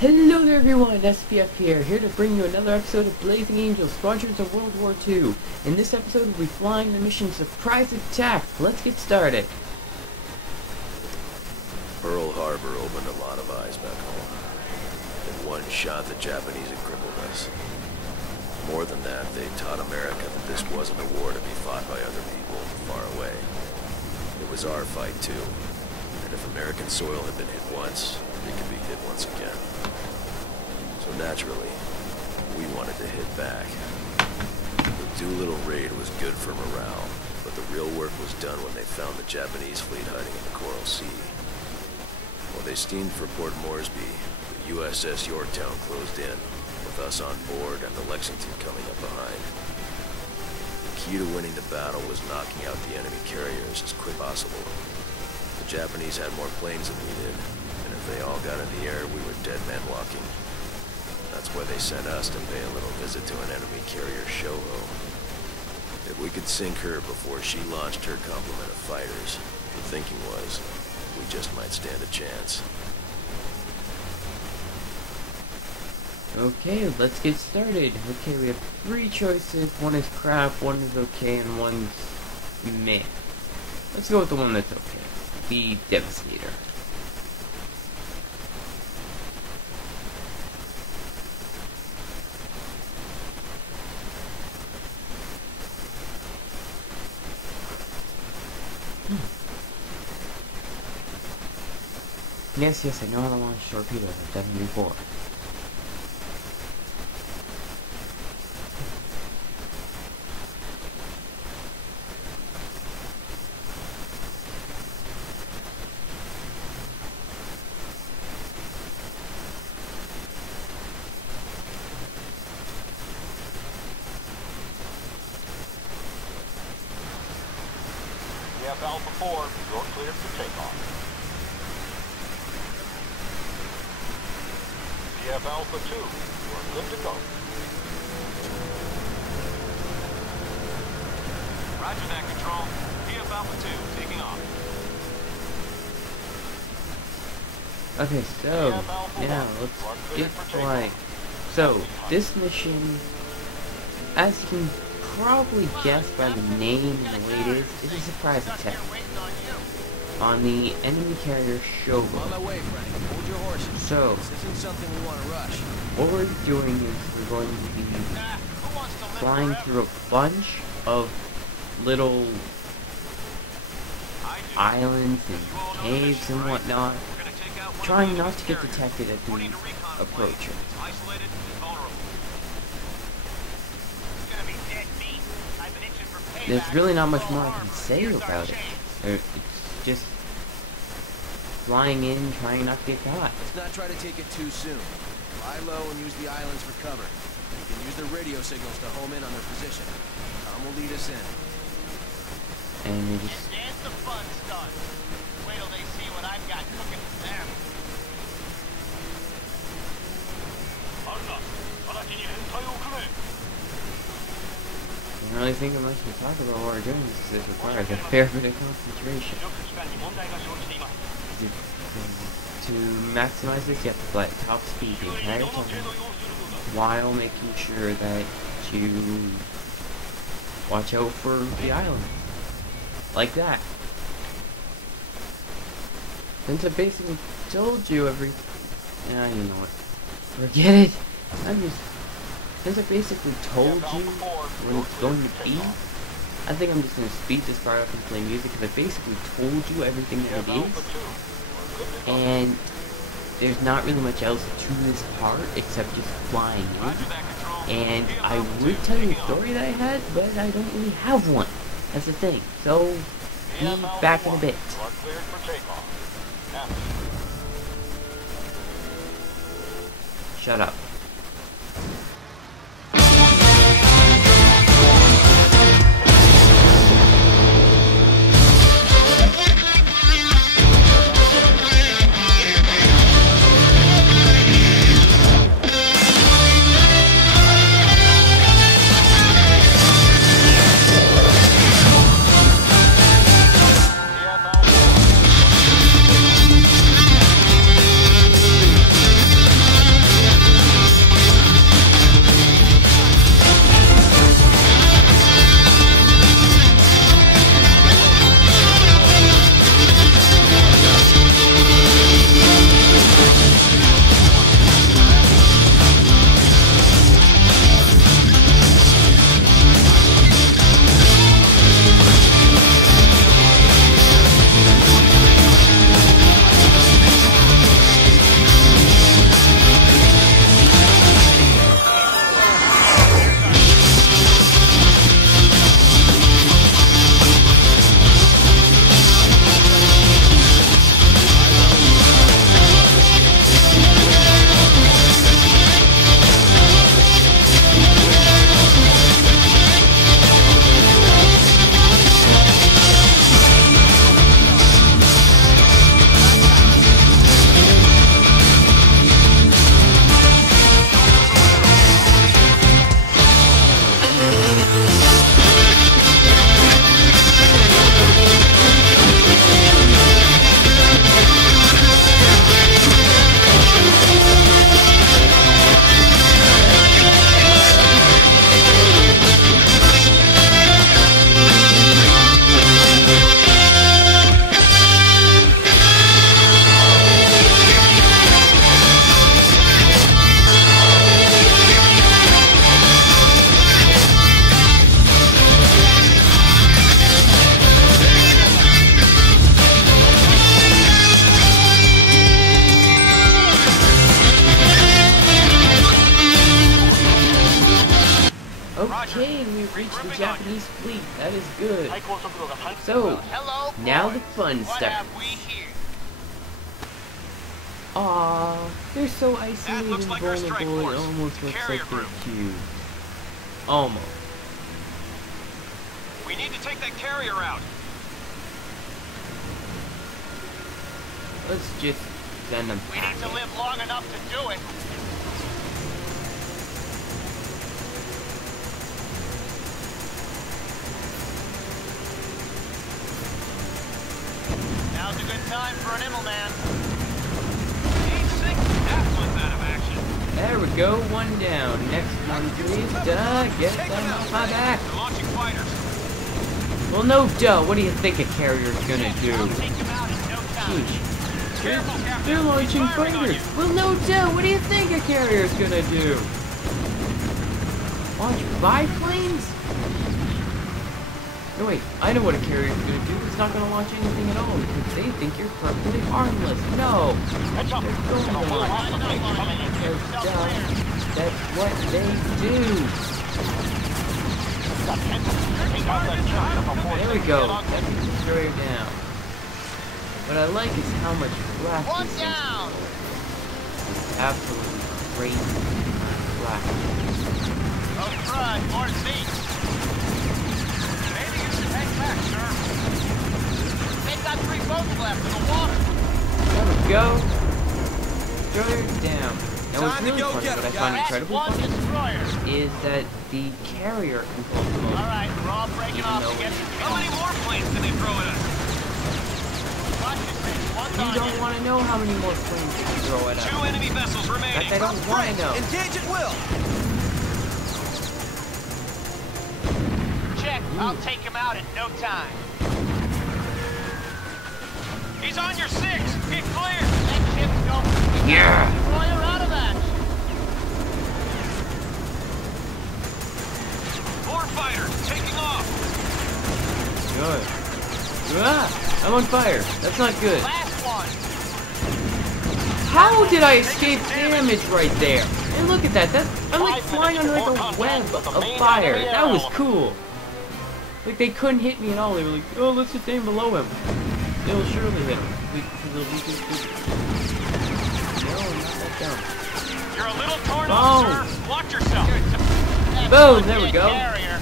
Hello there everyone, SPF here to bring you another episode of Blazing Angels, Squadrons of World War II. In this episode, we'll be flying the mission Surprise Attack. Let's get started. Pearl Harbor opened a lot of eyes back home. In one shot, the Japanese had crippled us. More than that, they taught America that this wasn't a war to be fought by other people far away. It was our fight too. And if American soil had been hit once, it could be hit once again. So naturally, we wanted to hit back. The Doolittle raid was good for morale, but the real work was done when they found the Japanese fleet hiding in the Coral Sea. While they steamed for Port Moresby, the USS Yorktown closed in, with us on board and the Lexington coming up behind. The key to winning the battle was knocking out the enemy carriers as quick as possible. The Japanese had more planes than we did, and if they all got in the air, we were dead men walking. That's why they sent us to pay a little visit to an enemy carrier Shobo. If we could sink her before she launched her complement of fighters, the thinking was, we just might stand a chance. Okay, let's get started. Okay, we have three choices. One is crap, one is okay, and one's meh. Let's go with the one that's okay. The Devastator. Yes, I know how to launch torpedoes. I've done it before. We have Alpha 4, you're cleared for takeoff. We have Alpha 2, you're good to go. Roger that, Control. We have Alpha 2, taking off. Okay, so, yeah, let's get flying. So, this mission, as you can probably guess by the name and the way it is a surprise attack on the enemy carrier Shobo. So, what we're doing is we're going to be flying through a bunch of little islands and caves and whatnot, trying not to get detected as we approach it. There's really not much more I can say about it. It's just flying in, trying not to get caught. Let's not try to take it too soon. Fly low and use the islands for cover. You can use their radio signals to home in on their position. Tom will lead us in. And we just... There's the fun start. Wait till they see what I've got cooking for them. I don't really think unless we talk about what we're doing, this requires a fair bit of concentration. To maximize this, you have to fly at top speed the entire time, while making sure that you watch out for the island. Like that. Since I basically told you you know what. Forget it. Since I basically told you when it's going to be, I think I'm just going to speed this part up and play music, because I basically told you everything that it is. And there's not really much else to this part except just flying in. And I would tell you a story that I had, but I don't really have one. That's the thing. So, be back in a bit. Shut up. Okay, we've reached the Japanese fleet. That is good. So, Hello, now the boys. fun What starts. have we here? Aww, they're so isolated looks and like our strike vulnerable, it force. almost looks Carrier like they're group. cute. Almost. We need to take that carrier out. Let's just send them We need to packing. live long enough to do it. Now's a good time for an Immelman. That one's out of action. There we go, one down. Next one, please. Duh, get them off my back. They're launching fighters. Well, no duh, what do you think a carrier's gonna do? I'll take him out in no time. Sheesh. Careful, Captain. They're launching Firing on fighters. you. Well, no duh, what do you think a carrier's gonna do? Launch biplanes? No, wait, I know what a carrier's gonna do. It's not gonna launch anything at all because they think you're perfectly harmless. No! Heads up. They're going to launch because duh, that's what they do. There we go. That's the destroyer down. What I like is how much black One is down. absolutely great black. Oh, crud. More seats. Maybe you should hang back, sir. They've got 3 boats left in the water. There we go. Destroyer down. Now what's Time to really go funny, get what I 'em, find guys. incredibly One funny, destroyer. is that the carrier controls the motor. All right, we're all breaking Even off though to get it's- How many more planes can they throw at us? Watch your six. One's You on don't want to know how many more planes they can throw at 2 us. enemy vessels That remaining. they don't want to know. Engage at will. Check. I'll take him out in no time. He's on your 6. Get clear. That ship's going. Yeah! Destroyer out of action. More fighters taking off. Good. Ah! I'm on fire. That's not good. Last one. How did I escape damage right there? And look at that. I'm like flying under like a web of fire. That was cool. Like they couldn't hit me at all. They were like, oh, let's just aim below him. They'll surely hit him. No, not that dumb. You're a little torn Oh. up, sir. Watch yourself. Boom, there we go. Carrier.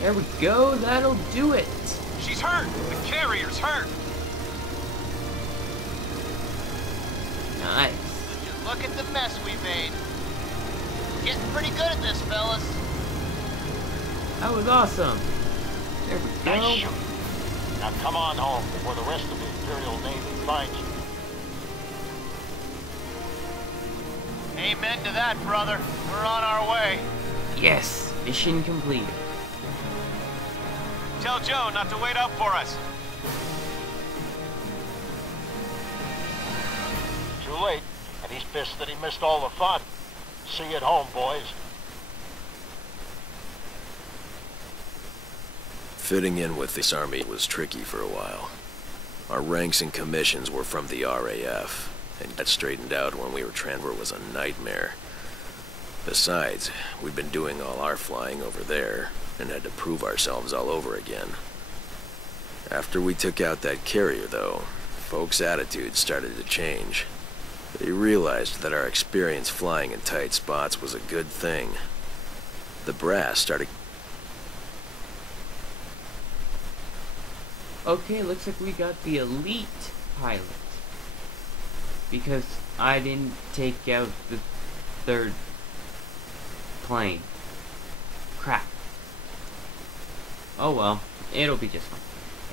There we go, that'll do it. She's hurt. The carrier's hurt. Nice. Would you look at the mess we made? We're getting pretty good at this, fellas. That was awesome. There we go. Nice shooting. Now come on home before the rest of the Imperial Navy finds you. Amen to that, brother. We're on our way. Yes, mission completed. Tell Joe not to wait up for us. Too late, and he's pissed that he missed all the fun. See you at home, boys. Fitting in with this army was tricky for a while. Our ranks and commissions were from the RAF, and that straightened out when we were transferred was a nightmare. Besides, we'd been doing all our flying over there, and had to prove ourselves all over again. After we took out that carrier, though, folks' attitudes started to change. They realized that our experience flying in tight spots was a good thing. The brass started... Okay, looks like we got the elite pilot. Because I didn't take out the third plane. Crap. Oh well, it'll be just fine.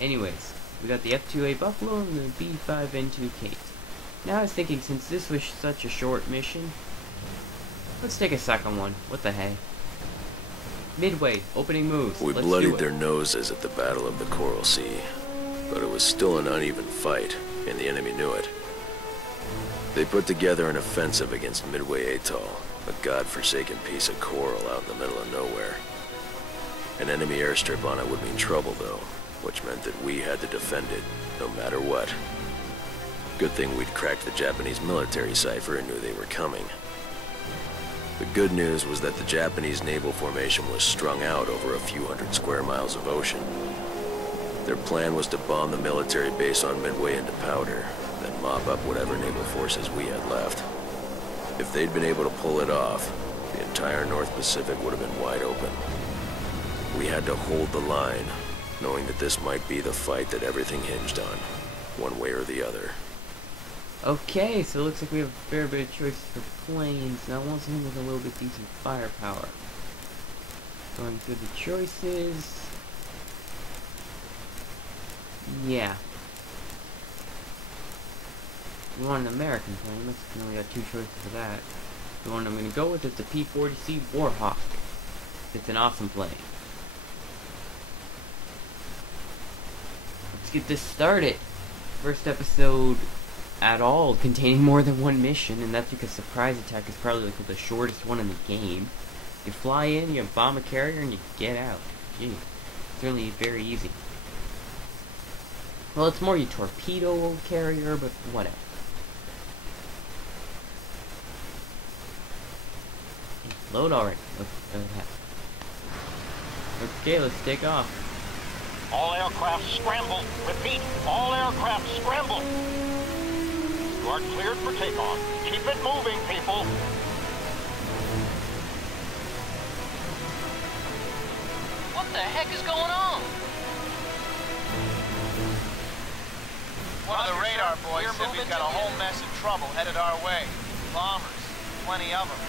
Anyways, we got the F2A Buffalo and the B5N2 Kate. Now I was thinking, since this was such a short mission, let's take a second one. What the heck? Midway, opening moves. We Let's bloodied do it. their noses at the Battle of the Coral Sea, but it was still an uneven fight, and the enemy knew it. They put together an offensive against Midway Atoll, a godforsaken piece of coral out in the middle of nowhere. An enemy airstrip on it would mean trouble, though, which meant that we had to defend it, no matter what. Good thing we'd cracked the Japanese military cipher and knew they were coming. The good news was that the Japanese naval formation was strung out over a few hundred square miles of ocean. Their plan was to bomb the military base on Midway into powder, then mop up whatever naval forces we had left. If they'd been able to pull it off, the entire North Pacific would have been wide open. We had to hold the line, knowing that this might be the fight that everything hinged on, one way or the other. Okay, so it looks like we have a fair bit of choices for planes. Now I want something with a little bit decent firepower. Going through the choices. Yeah. We want an American plane. Looks like we only got two choices for that. The one I'm going to go with is the P-40C Warhawk. It's an awesome plane. Let's get this started. First episode at all containing more than one mission, and that's because surprise attack is probably like the shortest one in the game. You fly in, you bomb a carrier, and you get out. Gee, it's really very easy. Well, it's more you torpedo a carrier, but whatever. Load already. Okay, let's take off. All aircraft scramble. Repeat, all aircraft scramble. You are cleared for takeoff. Keep it moving, people. What the heck is going on? One of the radar boys said we've got a whole mess of trouble headed our way. Bombers. Plenty of them.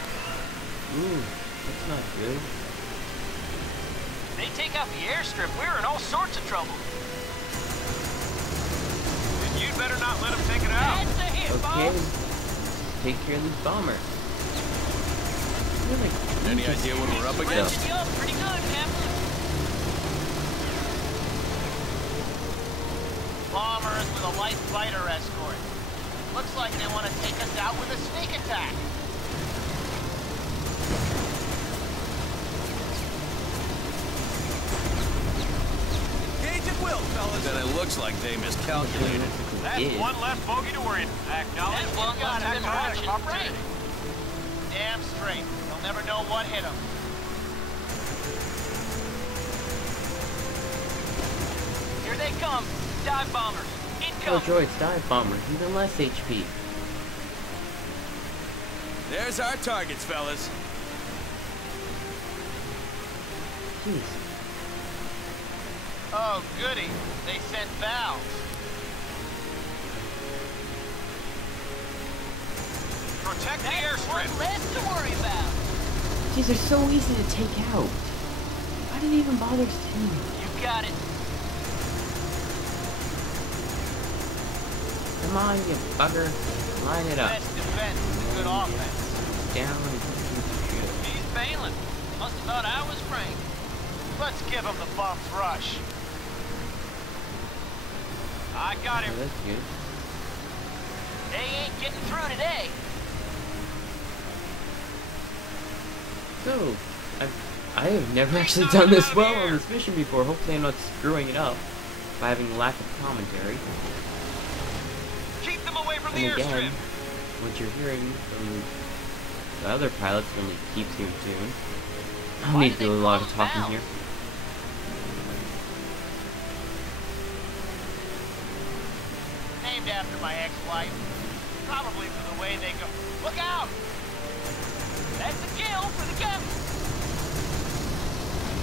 Ooh, that's not good. They take out the airstrip, we're in all sorts of trouble. Then you'd better not let them take it out. That's a hit, Okay, take care of these bombers. Any idea what we're up against? You up pretty good, Captain. Bombers with a light fighter escort. Looks like they want to take us out with a sneak attack. Gauge at will, fellas. Then it looks like they miscalculated. That's one less bogey to worry about. Acknowledge one got been watching opportunity. Damn straight. They'll never know what hit them. Here they come. Dive bombers. Oh Incoming. joy, it's dive bombers, even less HP. There's our targets, fellas. Jeez. Oh, goody. They sent valves. Protect the airstrip. Less to worry about. Jeez, they're so easy to take out. Why did they even bother sending them? You got it. Come on, you bugger. Line it up. Best defense is good offense. Down and shoot. He's bailing. Must have thought I was Frank. Let's give them the bumps rush. I got him. Oh, that's good. They ain't getting through today. So, I have never actually done this well on this mission before. Hopefully I'm not screwing it up by having a lack of commentary. Keep them away from the And again, airstrip. what you're hearing from the other pilots only keeps you in tune. I need to do a lot of talking here. Named after my ex-wife. Probably for the way they go. Look out! That's a kill for the captain.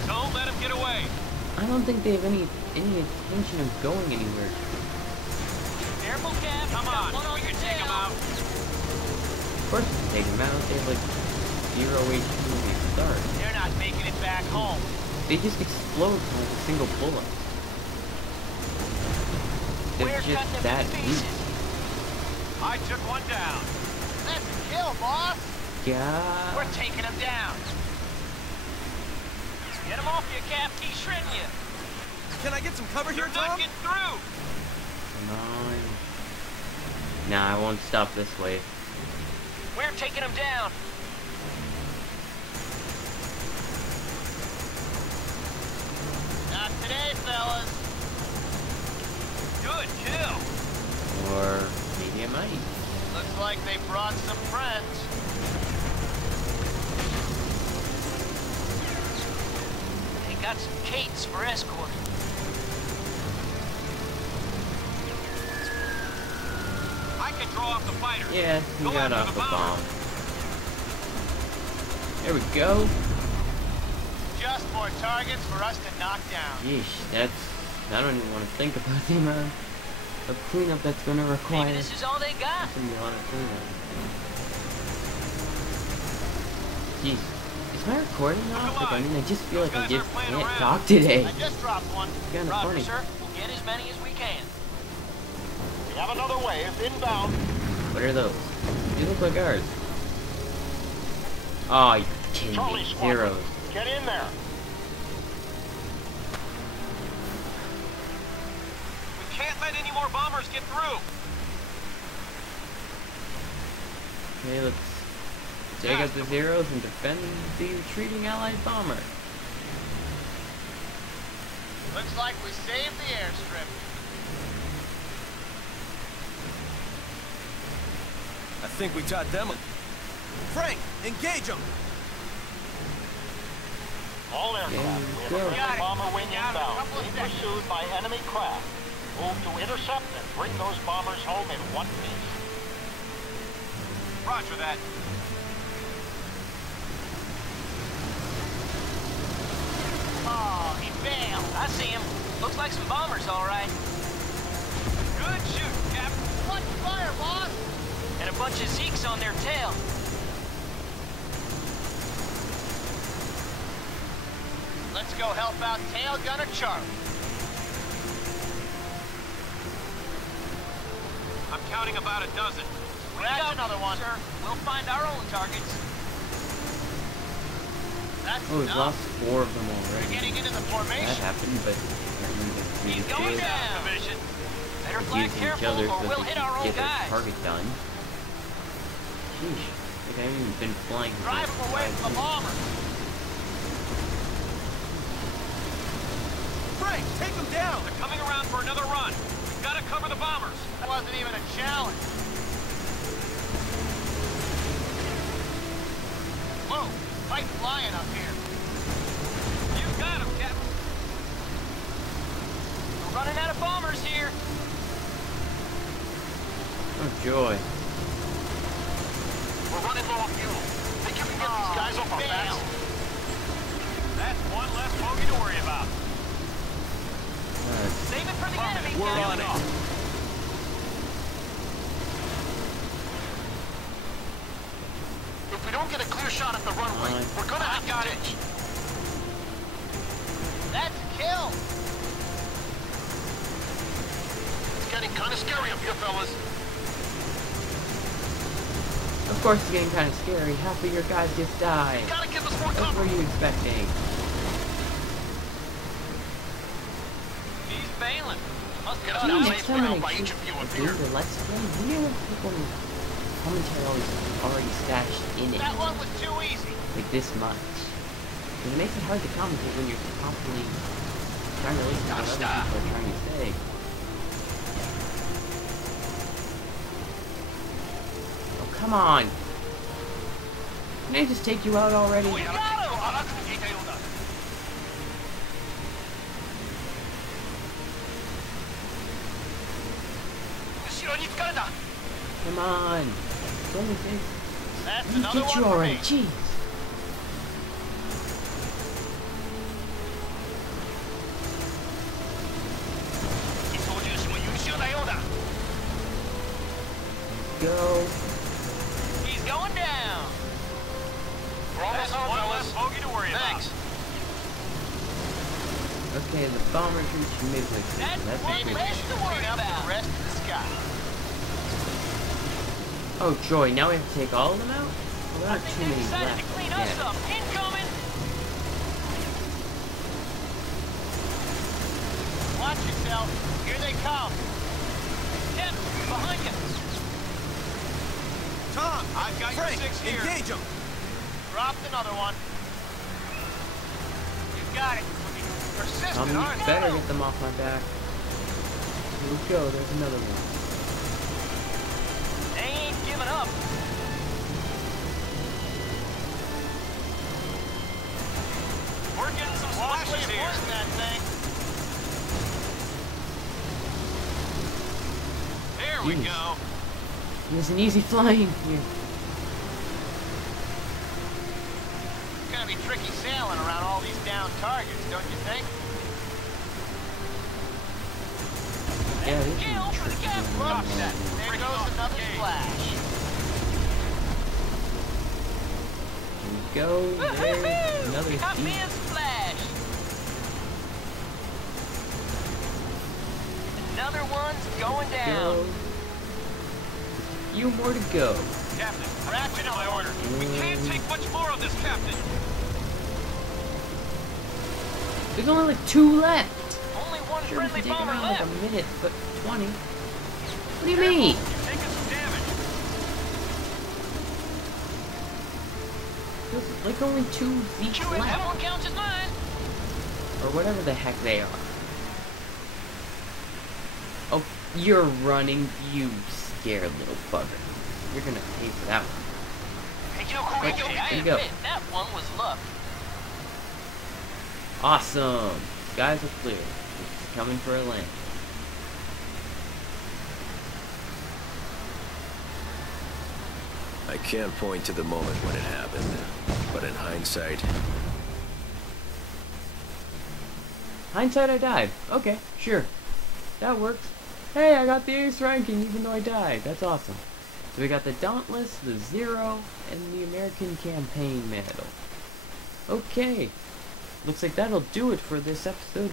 Don't let him get away. I don't think they have any intention of going anywhere. Careful, Cap. Come on, we can take him out. Of course, you can take them out. They have like 0 HP when they start. They're not making it back home. They just explode from like a single bullet. We're They're just cutting that them to weak. pieces. I took one down. That's a kill, boss. Yeah. We're taking him down. Get him off you, Cap. He's shredding you. Can I get some cover here, You're not Tom? getting through. Come on. Nah, I won't stop this way. We're taking him down. Not today, fellas. Good kill. Or maybe I might. Looks like they brought some friends. They got some Kates for escort. I can draw off the fighter. Yeah, we Go got after off the the bomber. bomb. There we go. Just more targets for us to knock down. Yeesh, that's... I don't even want to think about the amount of cleanup that's going to require. Maybe this is all they got. That's going to be a lot of cleanup. Jeez. Is my recording off? Like, I mean, I just feel like I just can't talk today. I just dropped one. It's kind of Roger, funny. sir. We'll get as many as we can. We have another wave inbound. What are those? These look like ours. Oh, you kidding Charlie me. Squadron, Zeros. get in there. We can't let any more bombers get through. Okay, let's take out the Zeros and defend the retreating Allied bomber. Looks like we saved the airstrip. I think we taught them. Frank, engage them. All aircraft. We have a friendly bomber wing inbound. Being pursued by enemy craft. Move to intercept and bring those bombers home in one piece. Roger that. Oh, he failed. I see him. Looks like some bombers, all right. Good shooting, Captain. Watch fire, boss! And a bunch of Zeeks on their tail. Let's go help out Tail Gunner Charlie. I'm counting about a dozen. That's another one. Sir, we'll find our own targets. That's Oh, we've enough. lost 4 of them We're already. getting into the That formation. happened, but apparently the Keep previous going two down. Division. Better using fly each careful other or so we'll they hit can our own get their guys. target done. Sheesh. Like I haven't even been flying for Drive them away from the bomber. Frank, take them down. They're coming around for another run. We've got to cover the bombers. That wasn't even a challenge. Whoa, fight flying up here. You got him, Captain. We're running out of bombers here. Oh joy. We're We're running low on fuel. Think you can get these guys off our backs? That's one less bogey to worry about. Save it for the enemy. We're on it. If we don't get a clear shot at the runway, we're gonna have to ditch. That's a kill. It's getting kind of scary up here, fellas. Of course, it's getting kind of scary. Half of your guys just died. Gotta give us more What cover. were you expecting? He's bailing. Must Get have us Gee, now next safe time ground I by keep each of you up doing here. the Let's Play, we have people commentary already stashed in it. That one was too easy. Like this much. And it makes it hard to commentate when you're constantly trying to listen to what other people are trying to say. Oh, come on! Can I just take you out already? We got him. Come on! Don't you think? That's Let me another get you one for already, me. jeez! Go! He's going down. We're almost home, one fellas. less bogey to worry Thanks. Okay, the bombers reach Midway. That's one good. less to worry Clean up about. the rest of the sky. Oh, joy, now we have to take all of them out? Well, there I aren't think too they many decided left. to clean us Yeah. up. Incoming. Watch yourself. Here they come. Tim, behind you. Tom, I've got your 6 here. Engage them. Dropped another one. You got it. Persistent, You aren't better you? get them off my back. Here we go, there's another one. They ain't giving up. We're getting some Watch splashes where you're here. pointing that thing. There we Jeez. go. There's an easy flying here. It's gonna be tricky sailing around all these down targets, don't you think? Yeah, this Kill is for the tricky. gap. Drop that. There Bring it goes off another the gauge. splash. Here we go, there's another We got me deep. a splash. Another one's going down. Go. Few more to go. Captain, I'm completed my order. We can't take much more of this, Captain. There's only like 2 left. Only one Sure, we friendly can take bomber around like left. a minute, but 20. What do you mean? You're taking some damage. There's like only 2 Zeeks That one left. counts as mine. Or whatever the heck they are. Oh, you're running, you scared little bugger. You're gonna pay for that one. Hey, There I you go. admit, that one was luck. Awesome! Skies are clear. It's coming for a land. I can't point to the moment when it happened, but in hindsight, Hindsight, I died. Okay, sure. That works. Hey, I got the ace ranking even though I died. That's awesome. So we got the Dauntless, the Zero, and the American Campaign Medal. Okay. Looks like that'll do it for this episode.